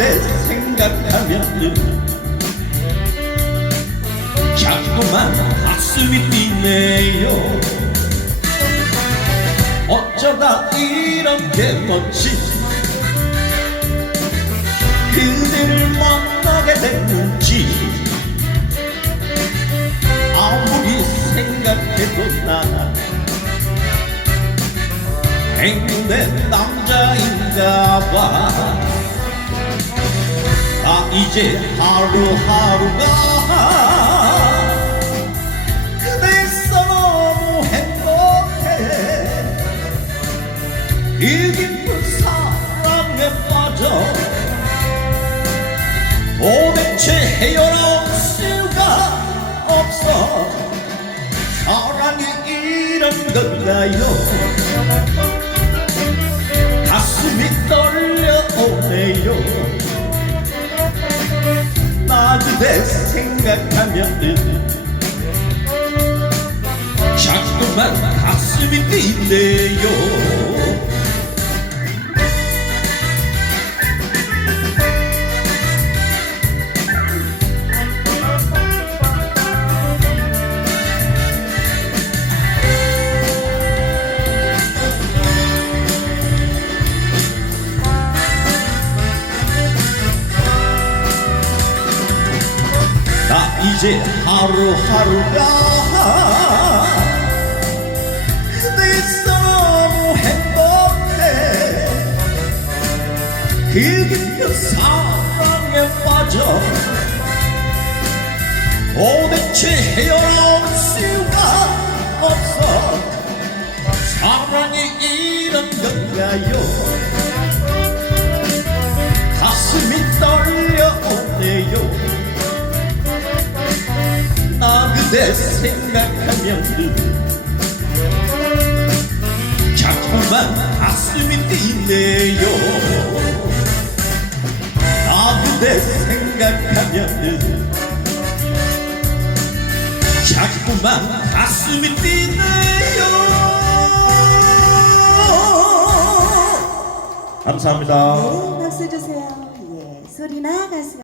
그대 생각하면 자꾸만 가슴이 뛰네요 어쩌다 이렇게 멋진 그대를 만나게 됐는지 아무리 생각해도 나 행운의 남자인가 봐. 아, 이제 하루하루가 그대 있어 너무 행복해. 이 깊은 사랑에 빠져 도대체 헤어나 나 그대 생각하면 자꾸만 가슴이 뛰네요 이제 하루하루가 있어 너무 행복해. 그 깊은 사랑에 빠져 도대체 헤어나올 수가 없어. 사랑이 이런 건가요 나 그대 생각하면 자꾸만 가슴이 뛰네요 나 그대 생각하면 자꾸만 가슴이 뛰네요 감사합니다 네, 박수 주세요. 예, 소리나 가수.